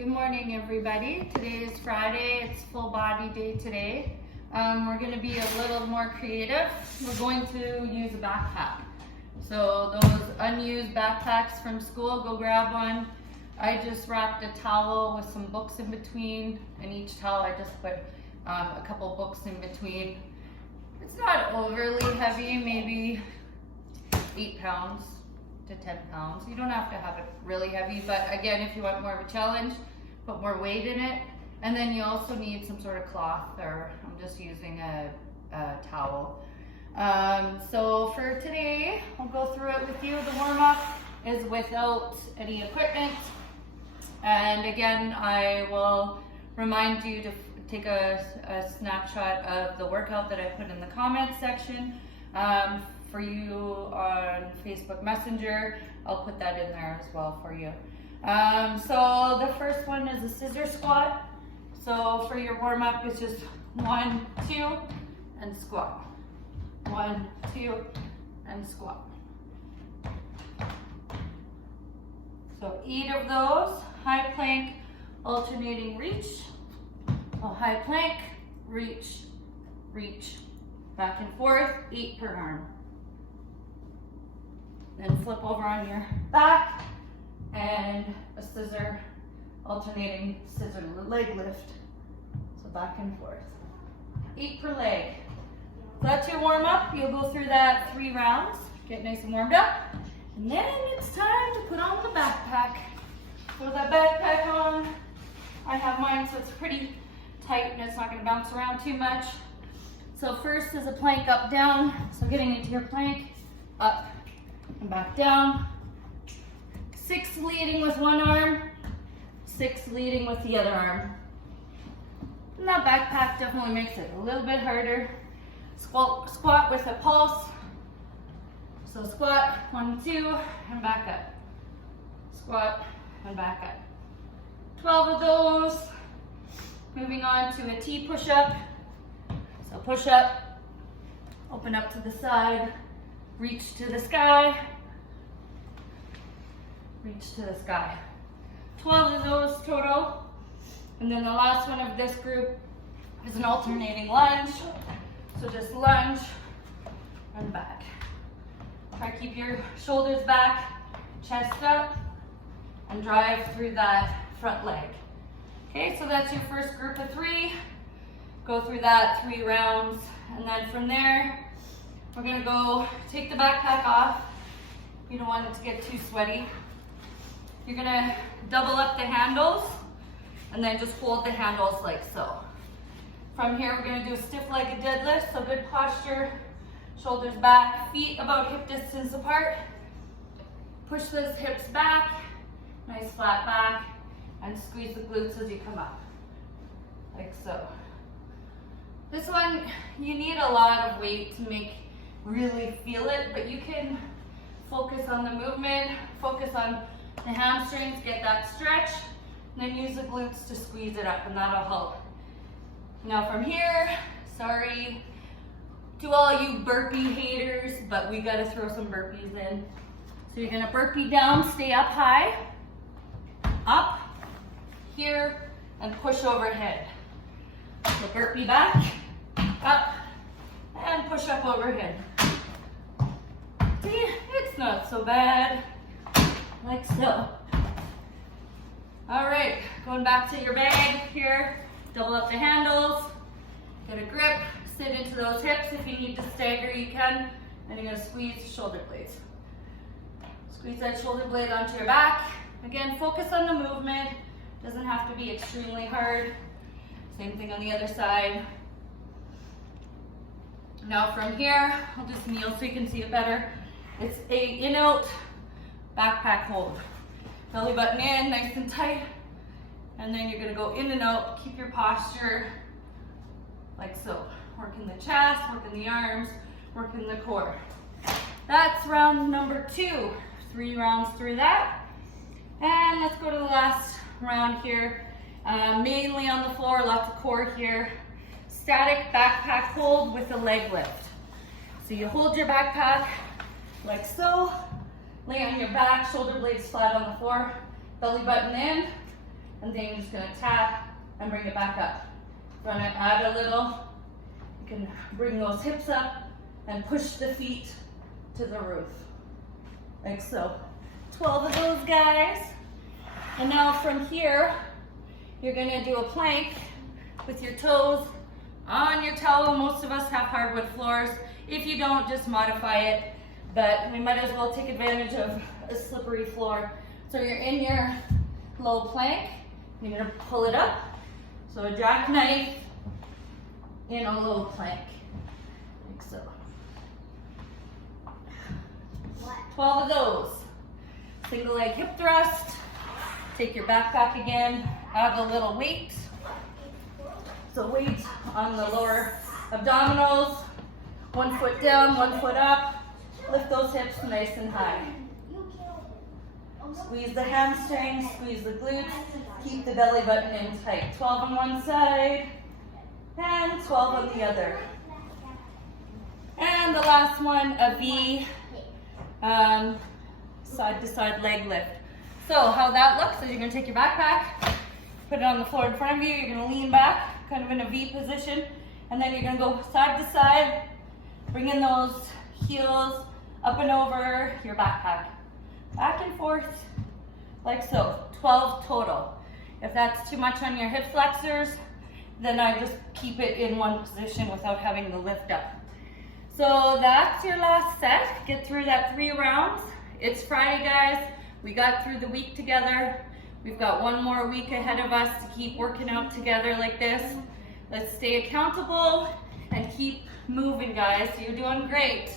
Good morning, everybody. Today is Friday. It's full body day today. We're going to be a little more creative. We're going to use a backpack. So those unused backpacks from school, go grab one. I just wrapped a towel with some books in between, and each towel I just put a couple books in between. It's not overly heavy, maybe 8 pounds to 10 pounds. You don't have to have it really heavy, but again, if you want more of a challenge, put more weight in it. And then you also need some sort of cloth, or I'm just using a towel. So for today, I'll go through it with you. The warm-up is without any equipment. And again, I will remind you to take a snapshot of the workout that I put in the comments section. For you on Facebook Messenger, I'll put that in there as well for you. So the first one is a scissor squat. So for your warm up, it's just 1, 2, and squat. 1, 2, and squat. So 8 of those. High plank, alternating reach. So high plank, reach, reach, back and forth, 8 per arm. Then flip over on your back and a scissor, alternating scissor leg lift. So back and forth. 8 per leg. So that's your warm up. You'll go through that 3 rounds. Get nice and warmed up. And then it's time to put on the backpack. Put that backpack on. I have mine so it's pretty tight and it's not going to bounce around too much. So first is a plank up down. So getting into your plank, up and back down. 6 leading with one arm, 6 leading with the other arm. And that backpack definitely makes it a little bit harder. Squat with a pulse. So squat, 1, 2, and back up. Squat and back up. 12 of those. Moving on to a T push-up. So push up, open up to the side, reach to the sky, reach to the sky. 12 of those total. And then the last one of this group is an alternating lunge. So just lunge and back. Try to keep your shoulders back, chest up, and drive through that front leg. Okay, so that's your first group of 3. Go through that 3 rounds, and then from there, we're gonna go take the backpack off. You don't want it to get too sweaty. You're gonna double up the handles, and then just hold the handles like so. From here, we're gonna do a stiff legged deadlift, so good posture, shoulders back, feet about hip distance apart. Push those hips back, nice flat back, and squeeze the glutes as you come up, like so. This one, you need a lot of weight to really feel it, but you can focus on the movement, focus on the hamstrings, get that stretch, and then use the glutes to squeeze it up, and that'll help. Now from here, sorry to all you burpee haters, but we gotta throw some burpees in. So you're gonna burpee down, stay up high, up, here, and push overhead. So burpee back, up, and push up overhead. See, it's not so bad, like so. All right, going back to your bag here, double up the handles, get a grip, sit into those hips. If you need to stagger, you can. Then you're gonna squeeze the shoulder blades. Squeeze that shoulder blade onto your back. Again, focus on the movement. Doesn't have to be extremely hard. Same thing on the other side. Now from here, I'll just kneel so you can see it better. It's a in-out backpack hold. Belly button in, nice and tight. And then you're gonna go in and out, keep your posture like so. Working the chest, working the arms, working the core. That's round number 2. 3 rounds through that. And let's go to the last round here. Mainly on the floor, lots of core here. Static backpack hold with a leg lift. So you hold your backpack like so, lay on your back, shoulder blades flat on the floor, belly button in, and and then you're just gonna tap and bring it back up. If you wanna add a little, you can bring those hips up and push the feet to the roof, like so. 12 of those, guys. And now from here, you're gonna do a plank with your toes on your towel. Most of us have hardwood floors. If you don't, just modify it. But we might as well take advantage of a slippery floor. So you're in your low plank. You're gonna pull it up. So a jackknife in a low plank, like so. 12 of those. Single leg hip thrust. Take your backpack again, add a little weight. So weight on the lower abdominals, 1 foot down, 1 foot up. Lift those hips nice and high. Squeeze the hamstrings, squeeze the glutes, keep the belly button in tight. 12 on one side, and 12 on the other. And the last one, a V, side to side leg lift. So how that looks is you're gonna take your backpack, put it on the floor in front of you, you're gonna lean back, kind of in a V position, and then you're gonna go side to side, bring in those heels up and over your backpack. Back and forth, like so. 12 total. If that's too much on your hip flexors, then I just keep it in one position without having to lift up. So that's your last set. Get through that 3 rounds. It's Friday, guys. We got through the week together. We've got 1 more week ahead of us to keep working out together like this. Let's stay accountable and keep moving, guys. You're doing great.